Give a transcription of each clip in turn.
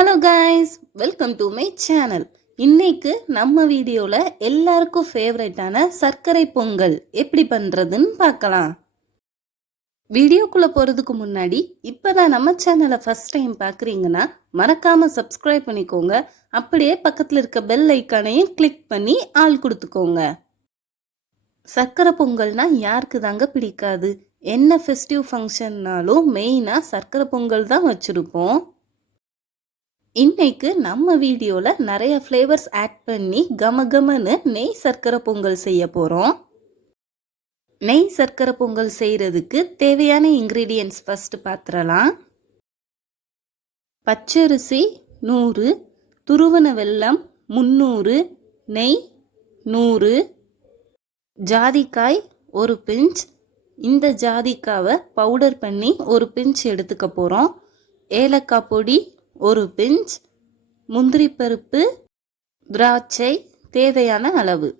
Hello guys, welcome to my channel. இன்னைக்கு நம்ம வீடியோவில் எல்லாருக்கும் ஃபேவரட்டான சர்க்கரை பொங்கல் எப்படி பண்ணுறதுன்னு பார்க்கலாம். வீடியோக்குள்ளே போகிறதுக்கு முன்னாடி இப்போ தான் நம்ம சேனலை ஃபஸ்ட் டைம் பார்க்குறீங்கன்னா மறக்காமல் சப்ஸ்கிரைப் பண்ணிக்கோங்க. அப்படியே பக்கத்தில் இருக்க பெல் ஐக்கானையும் கிளிக் பண்ணி ஆள் கொடுத்துக்கோங்க. சர்க்கரை பொங்கல்னா யாருக்கு தாங்க பிடிக்காது? என்ன ஃபெஸ்டிவ் ஃபங்க்ஷன்னாலும் மெயினாக சர்க்கரை பொங்கல் தான் வச்சுருப்போம். இன்னைக்கு நம்ம வீடியோவில் நிறைய ஃப்ளேவர்ஸ் ஆட் பண்ணி கமகமன்னு நெய் சர்க்கரை பொங்கல் செய்ய போகிறோம். நெய் சர்க்கரை பொங்கல் செய்கிறதுக்கு தேவையான இன்க்ரீடியன்ட்ஸ் ஃபஸ்ட்டு பார்த்துடலாம். பச்சரிசி 100, துருவன வெல்லம் 300, நெய் 100, ஜாதிக்காய் 1 பிஞ்ச். இந்த ஜாதிக்காவை பவுடர் பண்ணி 1 பிஞ்ச் எடுத்துக்க போகிறோம். ஏலக்காய் பொடி 1 பிஞ்ச், முந்திரி பருப்பு, திராட்சை தேவையான அளவு.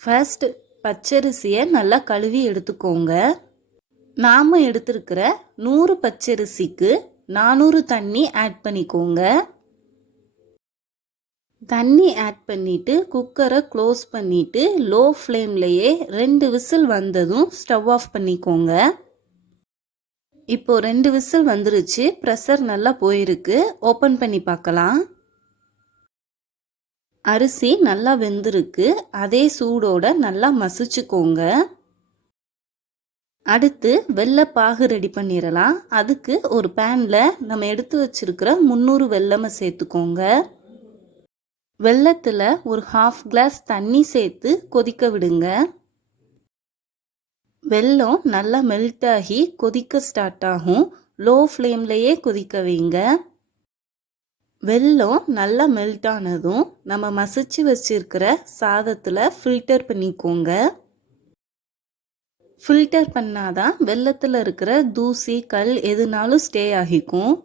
ஃபர்ஸ்ட் பச்சரிசியை நல்லா கழுவி எடுத்துக்கோங்க. நாம் எடுத்துருக்கிற 100 பச்சரிசிக்கு 400 தண்ணி ஆட் பண்ணிக்கோங்க. தண்ணி ஆட் பண்ணிவிட்டு குக்கரை க்ளோஸ் பண்ணிவிட்டு லோ ஃப்ளேம்லேயே 2 விசில் வந்ததும் ஸ்டவ் ஆஃப் பண்ணிக்கோங்க. இப்போ 2 விசில் வந்துருச்சு, ப்ரெஷர் நல்லா போயிருக்கு. ஓப்பன் பண்ணி பார்க்கலாம். அரிசி நல்லா வெந்திருக்கு. அதே சூடோட நல்லா மசிச்சுக்கோங்க. அடுத்து வெள்ளை பாகு ரெடி பண்ணிடலாம். அதுக்கு ஒரு பேனில் நம்ம எடுத்து வச்சிருக்கிற 300 வெல்லமை சேர்த்துக்கோங்க. வெல்லத்தில் ஒரு 1/2 கிளாஸ் தண்ணி சேர்த்து கொதிக்க விடுங்க. வெல்லம் நல்லா மெல்ட் ஆகி கொதிக்க ஸ்டார்ட் ஆகும். லோ ஃப்ளேம்லேயே கொதிக்க வைங்க. வெல்லம் நல்லா மெல்ட் ஆனதும் நம்ம மசிச்சு வச்சிருக்கிற சாதத்தில் ஃபில்டர் பண்ணிக்கோங்க. ஃபில்டர் பண்ணாதான் வெல்லத்தில் இருக்கிற தூசி கல் எதுனாலும் ஸ்டே ஆகிக்கும்.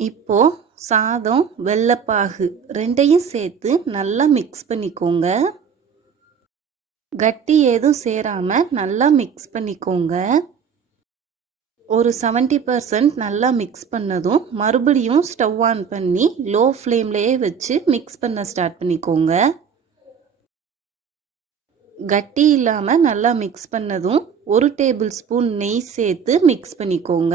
இப்போ சாதம் வெள்ளைப்பாகு ரெண்டையும் சேர்த்து நல்லா மிக்ஸ் பண்ணிக்கோங்க. கட்டி ஏதும் சேராமல் நல்லா மிக்ஸ் பண்ணிக்கோங்க. ஒரு 70% நல்லா மிக்ஸ் பண்ணதும் மறுபடியும் ஸ்டவ் ஆன் பண்ணி லோ ஃப்ளேம்லேயே வச்சு மிக்ஸ் பண்ண ஸ்டார்ட் பண்ணிக்கோங்க. கட்டி இல்லாமல் நல்லா மிக்ஸ் பண்ணதும் 1 டேபிள் ஸ்பூன் நெய் சேர்த்து மிக்ஸ் பண்ணிக்கோங்க.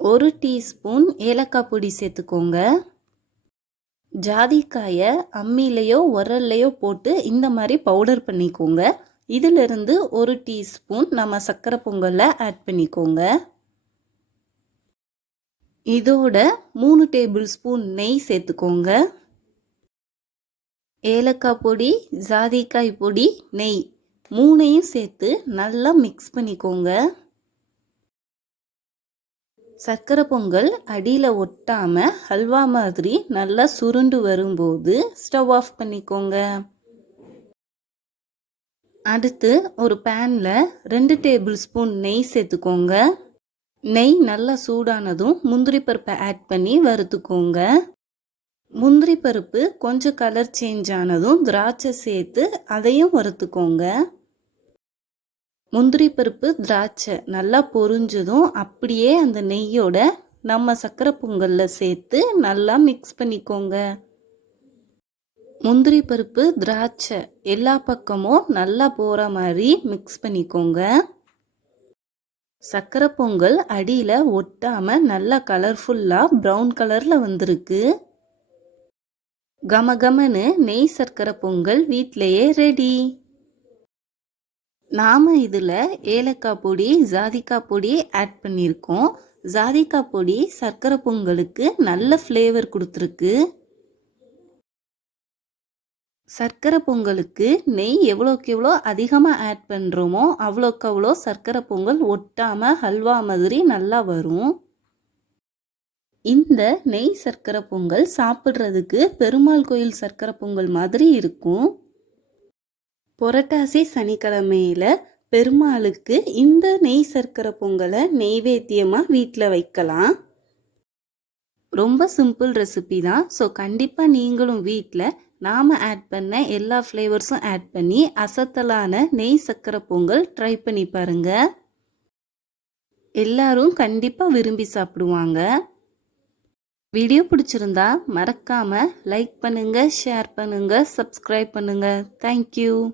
1 டீஸ்பூன் ஏலக்காய் பொடி சேர்த்துக்கோங்க. ஜாதிக்காயை அம்மிலையோ உரல்லையோ போட்டு இந்த மாதிரி பவுடர் பண்ணிக்கோங்க. இதிலிருந்து 1 டீஸ்பூன் நம்ம சர்க்கரை பொங்கலில் ஆட் பண்ணிக்கோங்க. இதோட 3 டேபிள் ஸ்பூன் நெய் சேர்த்துக்கோங்க. ஏலக்காய் பொடி, ஜாதிக்காய் பொடி, நெய் 3ஐயும் சேர்த்து நல்லா மிக்ஸ் பண்ணிக்கோங்க. சர்க்கரை பொங்கல் அடியில் ஒட்டாமல் ஹல்வா மாதிரி நல்லா சுருண்டு வரும்போது ஸ்டவ் ஆஃப் பண்ணிக்கோங்க. அடுத்து ஒரு பேனில் 2 டேபிள் ஸ்பூன் நெய் சேர்த்துக்கோங்க. நெய் நல்லா சூடானதும் முந்திரி பருப்பை ஆட் பண்ணி வறுத்துக்கோங்க. முந்திரி பருப்பு கொஞ்சம் கலர் சேஞ்ச் ஆனதும் திராட்சை சேர்த்து அதையும் வறுத்துக்கோங்க. முந்திரி பருப்பு திராட்சை நல்லா பொரிஞ்சதும் அப்படியே அந்த நெய்யோட நம்ம சர்க்கரை பொங்கலில் சேர்த்து நல்லா மிக்ஸ் பண்ணிக்கோங்க. முந்திரி பருப்பு திராட்சை எல்லா பக்கமும் நல்லா போகிற மாதிரி மிக்ஸ் பண்ணிக்கோங்க. சர்க்கரை பொங்கல் அடியில் ஒட்டாமல் நல்லா கலர்ஃபுல்லாக ப்ரௌன் கலரில் வந்திருக்கு. கமகமன்னு நெய் சர்க்கரை பொங்கல் வீட்டிலையே ரெடி. நாம் இதில் ஏலக்காய் பொடி, ஜாதிக்காய் பொடி ஆட் பண்ணியிருக்கோம். ஜாதிக்காய் பொடி சர்க்கரை பொங்கலுக்கு நல்ல ஃப்ளேவர் கொடுத்துருக்கு. சர்க்கரை பொங்கலுக்கு நெய் எவ்வளோக்கு எவ்வளோ அதிகமாக ஆட் பண்ணுறோமோ அவ்வளோக்கு அவ்வளோ சர்க்கரை பொங்கல் ஒட்டாமல் ஹல்வா மாதிரி நல்லா வரும். இந்த நெய் சர்க்கரை பொங்கல் சாப்பிட்றதுக்கு பெருமாள் கோயில் சர்க்கரை பொங்கல் மாதிரி இருக்கும். புரட்டாசி சனிக்கிழமையில் பெருமாளுக்கு இந்த நெய் சர்க்கரை பொங்கலை நெய்வேத்தியமாக வீட்டில் வைக்கலாம். ரொம்ப சிம்பிள் ரெசிபி தான். ஸோ கண்டிப்பாக நீங்களும் வீட்டில் நாம் ஆட் பண்ண எல்லா ஃப்ளேவர்ஸும் ஆட் பண்ணி அசத்தலான நெய் சர்க்கரை பொங்கல் ட்ரை பண்ணி பாருங்கள். எல்லாரும் கண்டிப்பாக விரும்பி சாப்பிடுவாங்க. வீடியோ பிடிச்சிருந்தா மறக்காம லைக் பண்ணுங்க, ஷேர் பண்ணுங்க, சப்ஸ்கிரைப் பண்ணுங்க. தேங்க்யூ.